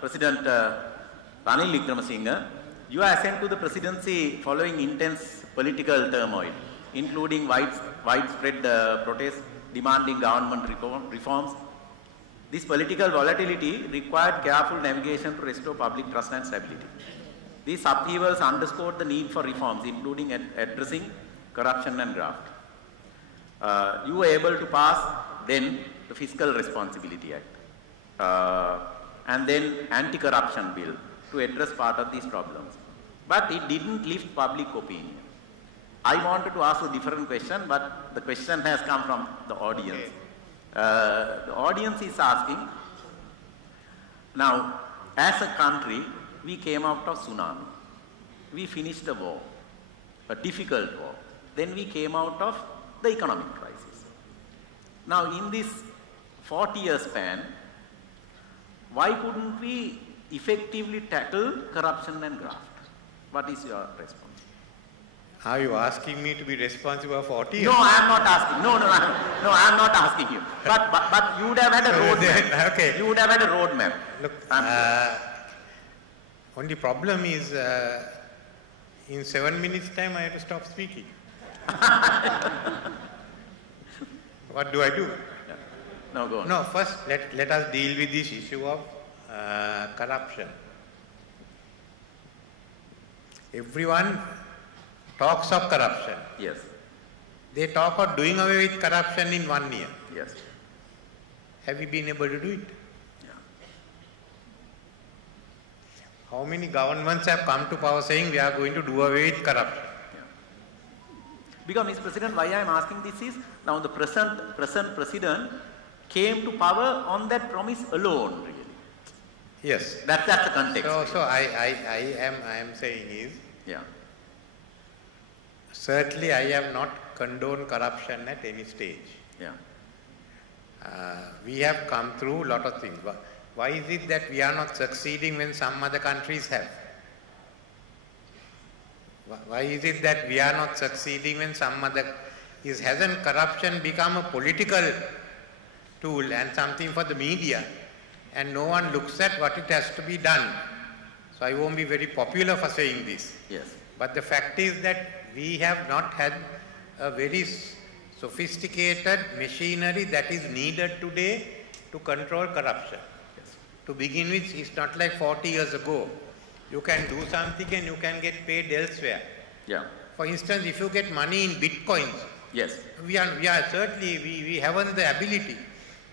President Ranil Wickremesinghe, you are assigned to the presidency following intense political turmoil, including widespread protests demanding government reforms. This political volatility required careful navigation to restore public trust and stability. These upheavals underscored the need for reforms, including addressing corruption and graft. You were able to pass then the Fiscal Responsibility Act and then Anti-Corruption Bill to address part of these problems. But it didn't lift public opinion. I wanted to ask a different question, but the question has come from the audience. The audience is asking, now, as a country, we came out of tsunami. We finished a war, a difficult war. Then we came out of the economic crisis. Now, in this 40-year span, why couldn't we effectively tackle corruption and graft? What is your response? Are you asking me to be responsible for 40 years? No, I am not asking. No, I am not asking you. But you would have had a roadmap. Okay. You would have had a roadmap. Look, only problem is in 7 minutes time I have to stop speaking. What do I do? Yeah. No, go on. No, first let us deal with this issue of corruption. Everyone talks of corruption. Yes. They talk of doing away with corruption in 1 year. Yes. Have we been able to do it? Yeah. How many governments have come to power saying we are going to do away with corruption? Yeah. Because, Mr. President, why I am asking this is, now the present president came to power on that promise alone, really. Yes. That's the context. So I am saying is, yeah. Certainly I have not condoned corruption at any stage. Yeah. We have come through a lot of things. Why is it that we are not succeeding when some other countries have? Why is it that we are not succeeding when some other... Hasn't corruption become a political tool and something for the media, and no one looks at what it has to be done? So I won't be very popular for saying this. Yes. But the fact is that we have not had a very sophisticated machinery that is needed today to control corruption. Yes. To begin with, it's not like 40 years ago. You can do something and you can get paid elsewhere. Yeah. For instance, if you get money in bitcoins, yes. we haven't the ability.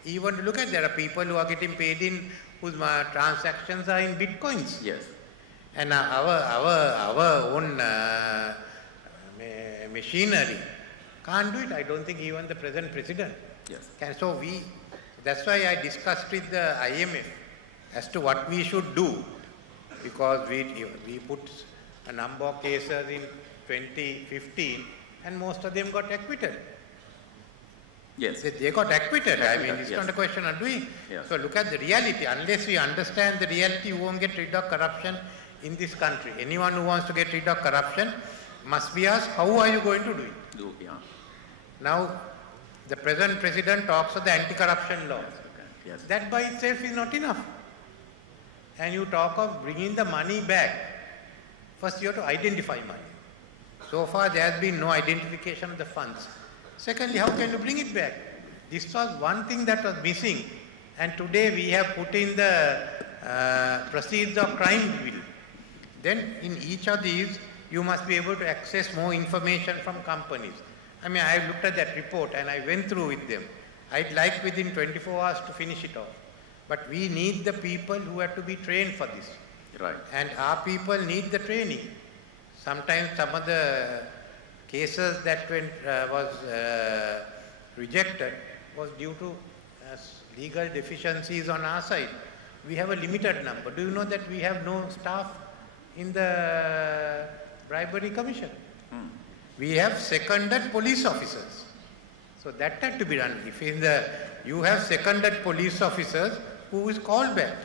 Even to look at, there are people who are getting paid in whose transactions are in bitcoins. Yes. And our own machinery can't do it. I don't think even the present president Yes. can. So that's why I discussed with the IMF as to what we should do, because we put a number of cases in 2015 and most of them got acquitted. Yes. They got acquitted. I mean, it's yes. not a question of doing. Yes. So look at the reality. Unless we understand the reality, you won't get rid of corruption in this country. Anyone who wants to get rid of corruption must be asked, how are you going to do it? Yeah. Now, the present president talks of the anti-corruption laws. Yes. That by itself is not enough. And you talk of bringing the money back. First, you have to identify money. So far, there has been no identification of the funds. Secondly, how can you bring it back? This was one thing that was missing. And today we have put in the proceeds of crime bill. Then in each of these, you must be able to access more information from companies. I mean, I looked at that report and I went through with them. I'd like within 24 hours to finish it off. But we need the people who have to be trained for this. Right. And our people need the training. Sometimes some of the cases that was rejected was due to legal deficiencies on our side. We have a limited number. Do you know that we have no staff in the bribery commission? We have seconded police officers. So that had to be done. If you have seconded police officers who is called back.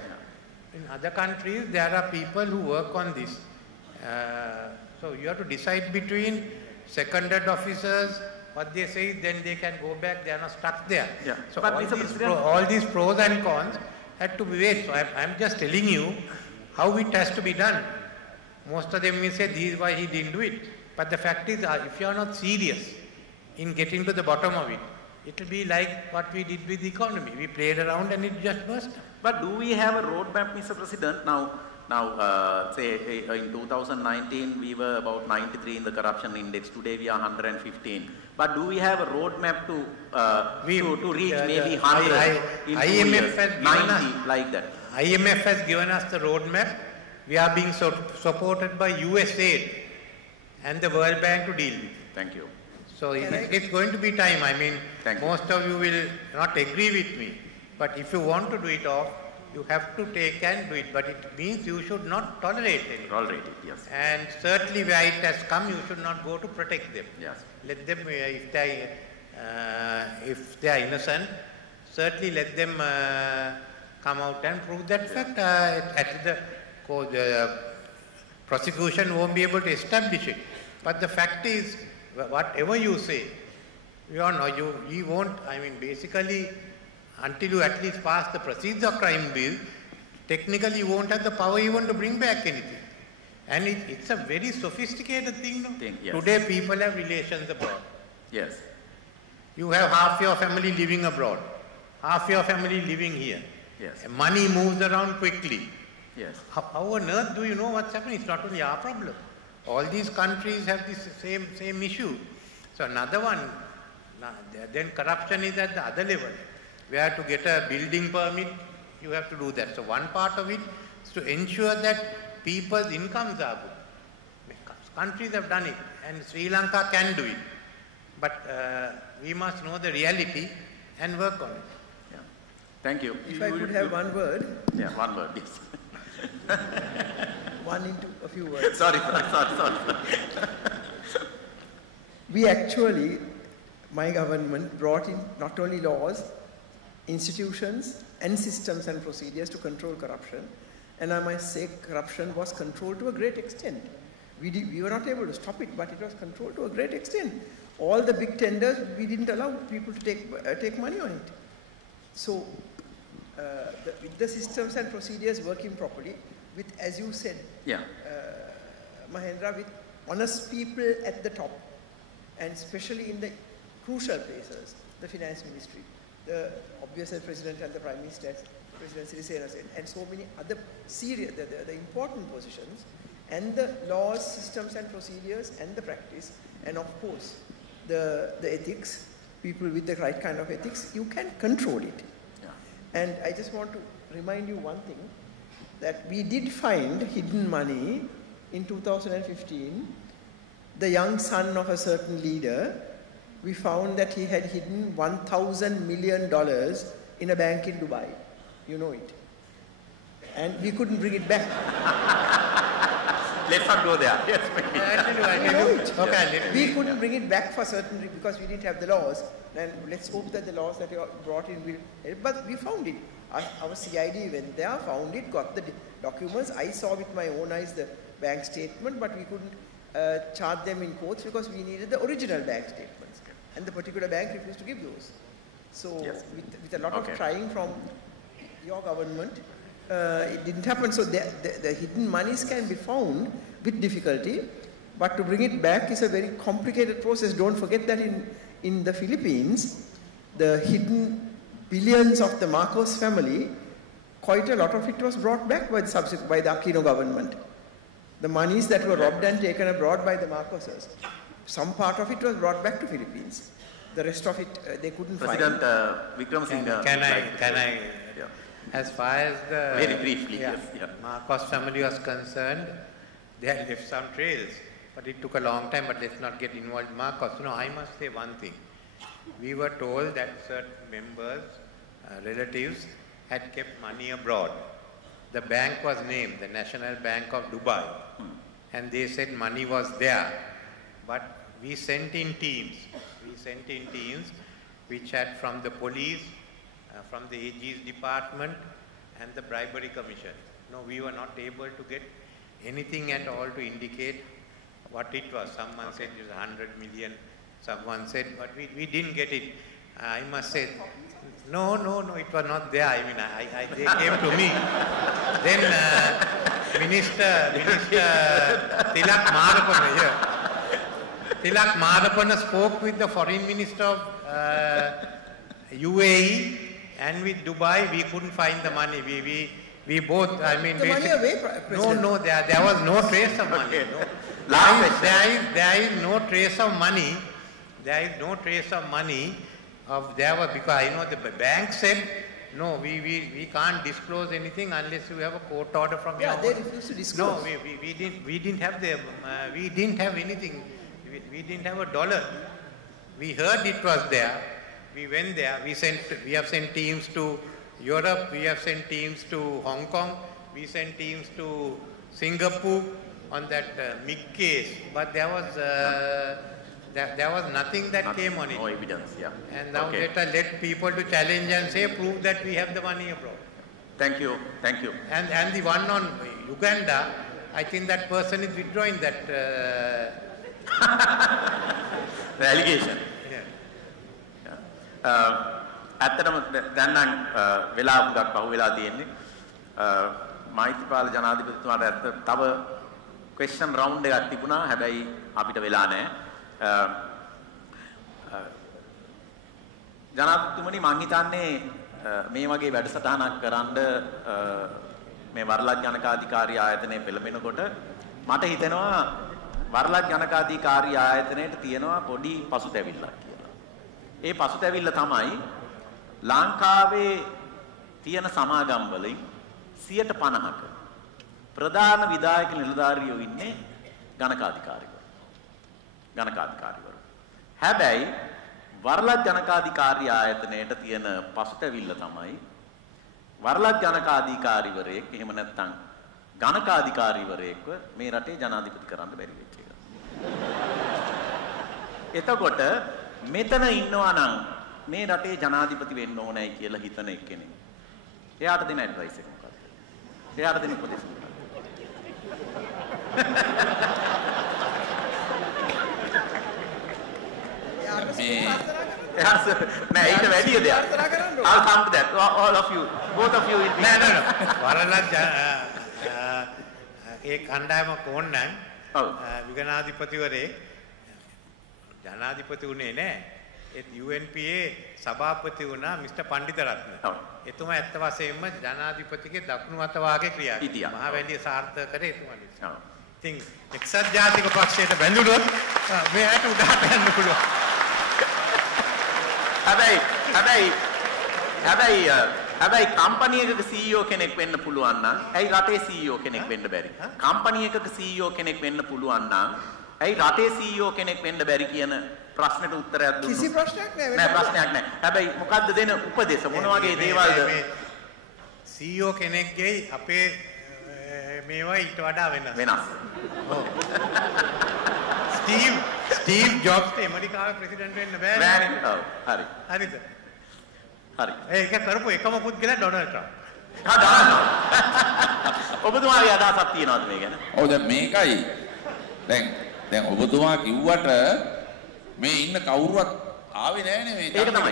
In other countries, there are people who work on this. So you have to decide between seconded officers, what they say, then they can go back, they are not stuck there. Yeah. So but all these pros and cons had to be weighed. So I'm just telling you how it has to be done. Most of them will say, this is why he didn't do it. But the fact is, if you are not serious in getting to the bottom of it, it will be like what we did with the economy. We played around and it just burst. But do we have a roadmap, Mr. President? Now, say in 2019 we were about 93 in the corruption index. Today we are 115. But do we have a roadmap to reach maybe 100 in 2 years, 90 like that? IMF has given us the roadmap. We are being supported by USAID and the World Bank to deal with it. Thank you. So it's going to be time. I mean, most of you will not agree with me. But if you want to do it off, you have to take and do it. But it means you should not tolerate it. Tolerate it, yes. And certainly where it has come, you should not go to protect them. Yes. Let them, if they are innocent, certainly let them come out and prove that fact. The prosecution won't be able to establish it. But the fact is, whatever you say, you won't, I mean, basically, until you at least pass the Proceeds of Crime Bill, technically you won't have the power even to bring back anything. And it's a very sophisticated thing, no? Yes. Today people have relations abroad. Yes. You have half your family living abroad, half your family living here. Yes. And money moves around quickly. Yes. How on earth do you know what's happening? It's not only our problem. All these countries have this same issue. So another one, then corruption is at the other level. Where to get a building permit, you have to do that. So one part of it is to ensure that people's incomes are good. Countries have done it and Sri Lanka can do it. But we must know the reality and work on it. Yeah. Thank you. If I could have one word. Yeah, one word, yes. One into a few words. Sorry. We actually, my government brought in not only laws, institutions and systems and procedures to control corruption. And I must say corruption was controlled to a great extent. We were not able to stop it, but it was controlled to a great extent. All the big tenders, we didn't allow people to take money on it. So with the systems and procedures working properly, with, as you said, Mahendra, with honest people at the top, and especially in the crucial places, the finance ministry, the obvious president and the prime minister, President Sri Lanka, and so many other serious, the important positions, and the laws, systems and procedures, and the practice, and of course, the ethics, people with the right kind of ethics, you can control it. And I just want to remind you one thing, that we did find hidden money in 2015. The young son of a certain leader, we found that he had hidden $1,000 million in a bank in Dubai. You know it. And we couldn't bring it back. Let's not go there. Yes, I know it. Okay, we couldn't bring it back for certain reasons because we didn't have the laws. And let's hope that the laws that you brought in will help. But we found it. Our CID went there, found it, got the documents. I saw with my own eyes the bank statement, but we couldn't charge them in courts because we needed the original bank statements. And the particular bank refused to give those. So with a lot of trying from your government, it didn't happen. So the hidden monies can be found with difficulty, but to bring it back is a very complicated process. Don't forget that in the Philippines, the hidden billions of the Marcos family, quite a lot of it was brought back by the Aquino government. The monies that were robbed and taken abroad by the Marcoses, some part of it was brought back to Philippines. The rest of it, they couldn't find. President Wickremesinghe. Can I? As far as the very briefly, Marcos family was concerned, they had left some trails, but it took a long time. But let's not get involved in Marcos. No, I must say one thing. We were told that certain members, relatives, had kept money abroad. The bank was named, the National Bank of Dubai, and they said money was there. But we sent in teams. Which had from the police, from the AG's department, and the bribery commission. No, we were not able to get anything at all to indicate what it was. Someone said it was 100 million, someone said, but we didn't get it. I must say, no, it was not there. I mean, they came to me. Then Minister Tilak Marapana spoke with the Foreign Minister of UAE and with Dubai. We couldn't find the money. We both, I mean, the money away, President. No, there was no trace of money. Okay. No. There is no trace of money. There is no trace of money because I know the bank said, no, we can't disclose anything unless you have a court order from your they refused to disclose. No, we didn't have we didn't have anything. We didn't have a dollar. We heard it was there. We went there. We have sent teams to Europe. We have sent teams to Hong Kong. We sent teams to Singapore on that MIG case. But there was nothing that came on it. No evidence, yeah. And now let people to challenge and say, prove that we have the money abroad. Thank you. And the one on Uganda, I think that person is withdrawing that. The allegation. ඇත්තටම දැන් නම් වෙලා හුඟක් පහු වෙලා තියෙන්නේ මෛත්‍රීපාල ජනාධිපතිතුමාට ඇත්ත තව ක්වෙස්චන් රවුන්ඩ් එකක් තිබුණා හැබැයි අපිට වෙලා නැහැ ජනාධිපතිතුමනි මං හිතන්නේ මේ වගේ වැඩසටහනක් කරන්න මේ වරලක් ජනකාධිකාරී ආයතනය පෙළඹෙනකොට මට හිතෙනවා වරලක් ජනකාධිකාරී ආයතනයේට තියෙනවා පොඩි පසුතැවිල්ලක් කියලා. ඒ පසුතැවිල්ල තමයි ලංකාවේ තියෙන සමාගම් වලින් 50%ක ප්‍රධාන විධායක නිලධාරියෝ ඉන්නේ ගණකාධිකාරීවරු. හැබැයි වරලක් ජනකාධිකාරී ආයතනයේට තියෙන පසුතැවිල්ල තමයි වරලක් ජනකාධිකාරීවරයෙක් එහෙම නැත්නම් ගණකාධිකාරීවරයෙක්ව මේ රටේ ජනාධිපති කරන්න බැරි වෙච්ච එක. එතකොට මෙතන ඉන්නවා නම් මේ රටේ ජනාධිපති වෙන්න ඕනයි කියලා හිතන එක්කෙනෙක්. එයාට දෙන ඇඩ්වයිස් එක මොකක්ද? එයාට දෙන උපදෙස් මොකක්ද? නෑ ඊට වැඩිය දෙයක්. I'll come to that. All of you, both of you will be. No. වරලක් ඒ කණ්ඩායමක් ඕනනම් විගණාධිපතිවරේ ජනාධිපති උනේ නෑ. ඒ UNPA සභාපති වුණා මිස්ටර් පණ්ඩිතරත්න. එතුමා ඇත්ත වශයෙන්ම ජනාධිපතිගේ දකුණු අත වාගේ ක්‍රියා කළා. මහවැලිය සාර්ථක කරේ එතුමා. ඉතින් එක්සත් ජාතික පක්ෂයට බැඳුනොත් මෙයාට උඩට යන්න පුළුවන්. හැබැයි කම්පැනි එකක CEO කෙනෙක් වෙන්න පුළුවන් නම් ඇයි රටේ CEO කෙනෙක් වෙන්න බැරි? කම්පැනි එකක CEO කෙනෙක් වෙන්න පුළුවන් නම් ඇයි රටේ CEO කෙනෙක් වෙන්න බැරි කියන ප්‍රශ්නෙට උත්තරයක් දුන්නොත් කිසි ප්‍රශ්නයක් නැහැ. නෑ ප්‍රශ්නයක් නෑ. හැබැයි මොකද්ද දෙන උපදේශ මොන වගේ දේවල්ද? CEO කෙනෙක්ගේ අපේ මේවා ඊට වඩා වෙනස්. ඔව්. ස්ටීව් ජොබ්ස් ඇමරිකාවේ ප්‍රෙසිඩන්ට් වෙන්න බෑනේ. ඔව්. හරි. හරිද? හරි. ඒක කරපු එකම පුද්ගලයා ඩොනල්ඩ් ට්‍රම්ප්. ඔබතුමාගේ අදහසක් තියෙනවද මේ ගැන? ඔව් දැන් මේකයි. දැන් ඔබතුමා කිව්වට මේ ඉන්න කවුරුවත් ආවේ නැහැනේ මේ. ඒක තමයි.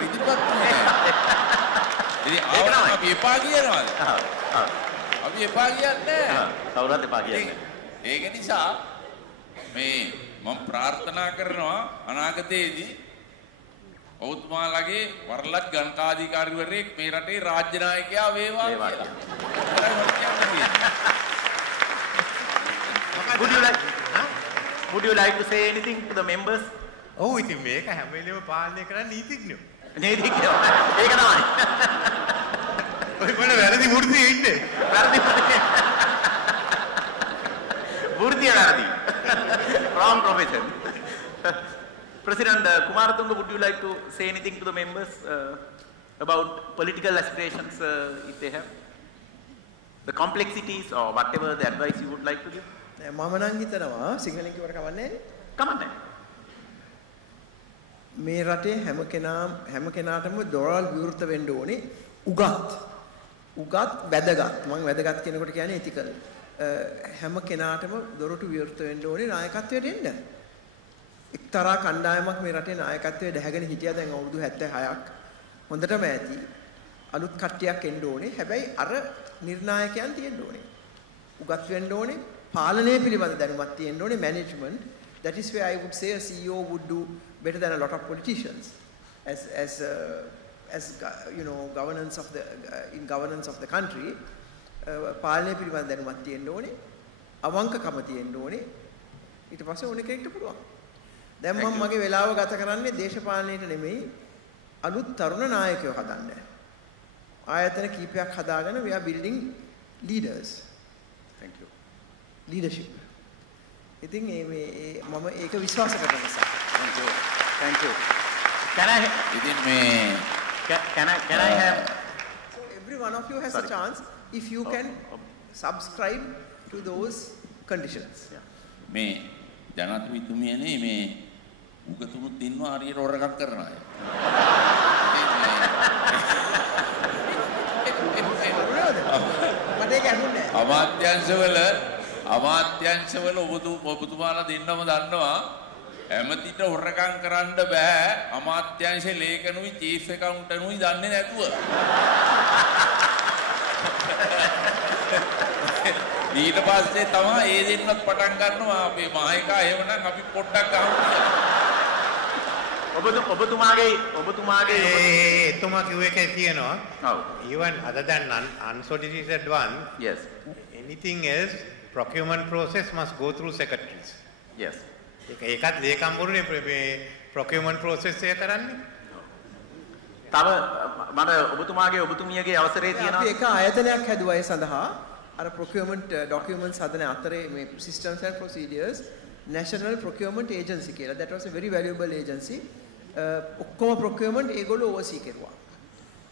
ඉතින් ආවම අපි එපා කියනවාද? අපි එපා කියන්නේ නැහැ. කවුරුත් එපා කියන්නේ. ඒක නිසා මේ මම ප්‍රාර්ථනා කරනවා අනාගතයේදී ඔබතුමාලගේ වරලක් ගණකාධිකාරීවරයෙක් මේ රටේ රාජ්‍ය නායකයා වේවා කියලා. Would you like to say anything to the members? ඔව් ඉතින් මේක හැම වෙලේම පාලනය කරන්නේ නීතිඥයෝ. නීතිඥයෝ. ඒක තමයි. ඔයගොල්ලෝ වැරදි වෘත්තියේ ඉන්නේ. වෘත්තිය වැරදි. Wrong profession. President Kumaratunga, would you like to say anything to the members about political aspirations if they have? The complexities or whatever the advice you would like to give? මම නම් හිතනවා සිංහලෙන් කිව්වට කමන්නේ කමන්නේ. මේ රටේ හැම කෙනාටම දොරවල් විවෘත වෙන්න ඕනේ. උගත් වැදගත්. මම වැදගත් කෙනෙකුට කියන්නේ ethical. හැම කෙනාටම දොරටු විවෘත වෙන්න ඕනේ නායකත්වයට එන්න. එක්තරා කණ්ඩායමක් මේ රටේ නායකත්වයේ දැහැගෙන හිටියා දැන් අවුරුදු 76ක්. හොඳටම ඇති. අලුත් කට්ටියක් එන්න ඕනේ. හැබැයි අර නිර්ණායකයන් තියෙන්න ඕනේ. උගත් වෙන්න ඕනේ. පාලනය පිළිබඳ දැනුමක් තියෙන්න ඕනේ. management. That is where I would say a CEO would do better than a lot of politicians as you know governance of the in governance of the country. පාලනය පිළිබඳ දැනුමක් තියෙන්න ඕනේ. අවංකකම තියෙන්න ඕනේ. ඊට පස්සේ ඕනේ කෙනෙක්ට පුළුවන්. දැන් මම මගේ වෙලාව ගත කරන්නේ දේශපාලනයට නෙමෙයි අලුත් තරුණ නායකයෝ හදන්න. ආයතන කීපයක් හදාගෙන we are building leaders. Thank you. Leadership. ඉතින් මේ මම ඒක විශ්වාස කරන නිසා. Thank you. Thank you. Can I have so every one of you has a chance if you can subscribe to those conditions. මේ ජනාධිපතිතුමියනේ මේ උගතුනුත් ඉන්නවා හරියට හොරකම් කරන අය. මට ඒක ඇහුන්නේ නැහැ. අමාත්‍යංශවල ඔබතුමාලා දෙන්නම දන්නවා ඇමතිට හොරකම් කරන්න බෑ අමාත්‍යංශේ ලේකනුයි චීෆ් ඇකවුන්ටන්ට්නුයි දන්නේ නැතුව. ඊට පස්සේ තමයි ඒ දෙන්නත් පටන් ගන්නවා අපේ මායිකා එහෙමනම් අපි පොඩ්ඩක් ගහමු කියලා. ඔබතුමාගේ එතුමා කිව්ව එකේ තියෙනවා. ඔව්. Even other than unsolicited one. Yes. Anything else procurement process must go through secretaries. Yes. ඒකත් ලේකම්වරුනේ මේ procurement process එක කරන්නේ. තව මට ඔබතුමියගේ අවසරය තියෙනවා. අපි එක ආයතනයක් හැදුවා ඒ සඳහා අර procurement documents හදන අතරේ මේ systems and procedures National Procurement Agency කියලා. That was a very valuable agency. ඔක්කොම procurement ඒගොල්ලෝ oversee කරුවා.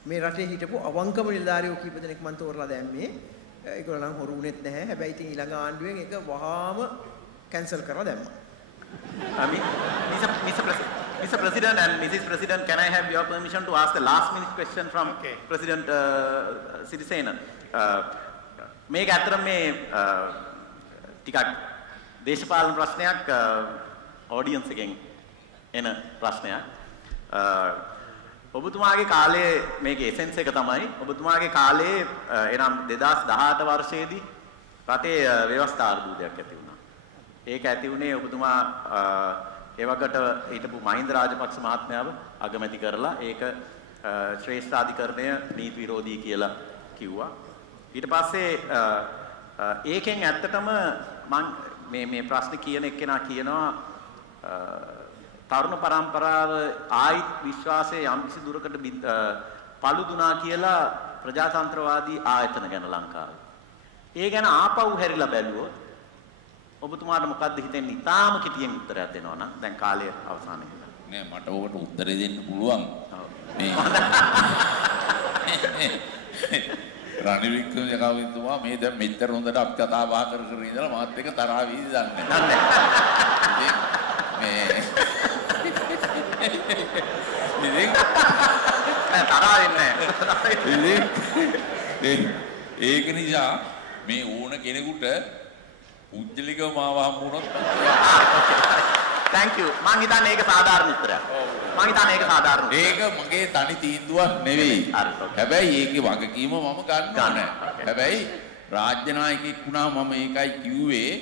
මේ රටේ හිටපු අවංකම නිලධාරියෝ කීප දෙනෙක් මම තෝරලා දැම්මේ. ඒගොල්ලෝ නම් හොරු වුණෙත් නැහැ. හැබැයි ඉතින් ඊළඟ ආණ්ඩුවෙන් ඒක වහාම cancel කරලා දැම්මා. Mr. President and Mrs. President, can I have your permission to ask the last minute question from President Sirisena? මේක ඇත්තටම මේ ටිකක් දේශපාලන ප්‍රශ්නයක් ඔඩියන්ස් එකෙන් එන ප්‍රශ්නයක්. ඔබතුමාගේ කාලේ මේකේ එසෙන්ස් එක තමයි ඔබතුමාගේ කාලේ එනම් 2018 වර්ෂයේදී රටේ ව්‍යවස්ථා අර්බුදයක් ඇති වුණා. ඒක ඇති වුණේ ඔබතුමා ඒ වකට හිටපු මහින්ද රාජපක්ෂ මහත්මයාව අගමැති කරලා ඒක ශ්‍රේෂ්ඨ අධිකරණය නීති විරෝධී කියලා කිව්වා. ඊට පස්සේ ඒකෙන් ඇත්තටම මම මේ ප්‍රශ්න කියන එක්කෙනා කියනවා තරුණ පරම්පරාව ආයිත් විශ්වාසයේ යම්කිසි දුරකට පළුදුනා කියලා ප්‍රජාතන්ත්‍රවාදී ආයතන ගැන ලංකාවේ. ඒ ගැන ආපහු හැරිලා බැලුවොත් ඔබතුමාට මොකද්ද හිතෙන්නේ? ඉතාලම කෙටියෙන් උත්තරයක් දෙනවා නම් දැන් කාලය අවසන් වෙනවා. නෑ මට ඔකට උත්තරේ දෙන්න පුළුවන්. මේ රනිල් වික්‍රමසිංහතුමා මේ දැන් මෙච්චර හොඳට අපි කතා බහ කර ඉඳලා මාත් එක්ක තරහ වීදි දන්නේ නැහැ. මේ ඉතින් තරහ වෙන්නේ නැහැ. ඒක නිසා මේ ඕන කෙනෙකුට උද්දලිකව මාව හම්බුනොත් thank you මං හිතන්නේ ඒක සාධාරණ උත්තරයක්. මං හිතන්නේ ඒක සාධාරණ උත්තරයක්. ඒක මගේ තනි තීන්දුවක් නෙවෙයි. හැබැයි ඒකේ වගකීම මම ගන්නවා නෑ. හැබැයි රාජ්‍ය නායකයෙක් වුණා මම ඒකයි කිව්වේ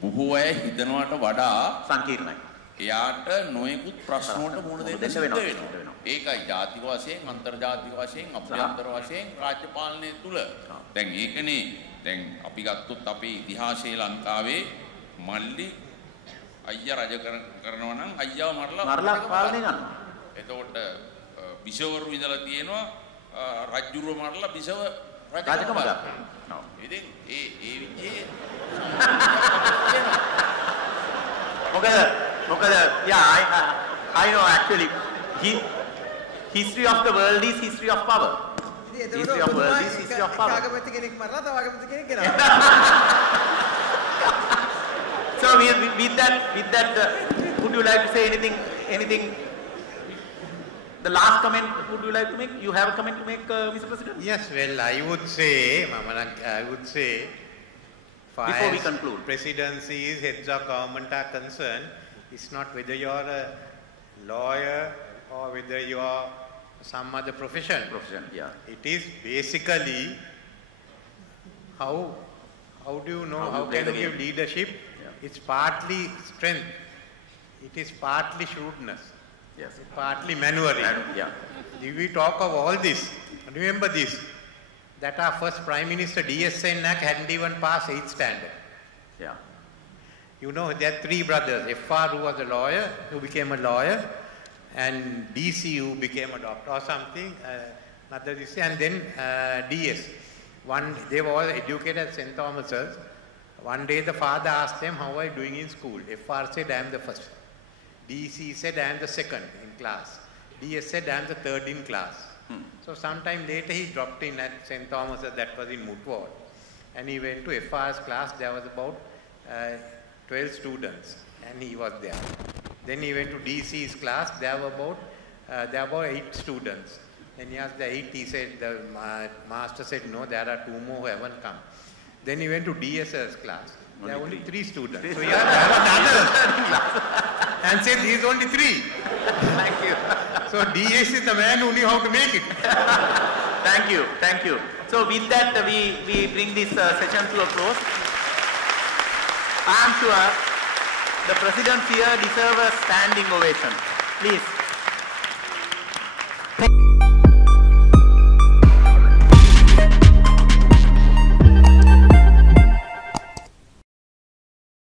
බොහෝ අය හිතනවට වඩා සංකීර්ණයි. එයාට නොයෙකුත් ප්‍රශ්න වලට මුහුණ දෙන්න වෙනවා. ඒකයි ජාතික වශයෙන් අන්තර්ජාතික වශයෙන් අභ්‍යන්තර වශයෙන් රාජ්‍ය පාලනය තුල. දැන් ඒකනේ දැන් අපි ගත්තොත් අපේ ඉතිහාසයේ ලංකාවේ මල්ලි අයියා රජ කරනවා නම් අයියාව මරලා පාලනය කරනවා. එතකොට බිෂවරු ඉඳලා තියෙනවා රජුරුව මරලා බිෂව රජකම ගන්නවා. ඉතින් ඒ විදිහේ මොකද yeah I know actually history of the world is history of power. History of world is history of power. ආගමැති කෙනෙක් මරලා තව ආගමැති කෙනෙක් ගෙනවා. So with that would you like to say anything the last comment would you like to make? You have a comment to make, Mr. President? Yes, well I would say before we conclude, presidencies, heads of government are concerned, It's not whether you are a lawyer or whether you are some other profession. Yeah. It is basically how do you know, how can you give leadership? Yeah. It's partly strength. It is partly shrewdness. Yes. It's partly maneuvering. Yeah. If we talk of all this, remember this, that our first Prime Minister D.S. Nak hadn't even passed 8th standard. Yeah. You know, there are 3 brothers, F.R. who was a lawyer, who became a lawyer, and D.C. who became a doctor or something, another D.C., and then D.S. They were all educated at St. Thomas's. One day the father asked them, how are you doing in school? F.R. said, I am the first. D.C. said, I am the second in class. D.S. said, I am the third in class. So sometime later he dropped in at St. Thomas's, that was in Mutward. And he went to F.R.'s class, there was about 12 students, and he was there. Then he went to D.C.'s class, there were about 8 students. And he asked the 8, he said, the master said, no, there are 2 more who haven't come. Then he went to D.S.'s class, there were only 3 students. So he asked and said, he is only 3. Thank you. So D.S. is the man who knew how to make it. Thank you, thank you. So with that, we bring this session to a close. I am sure the presidents here deserve a standing ovation. Please.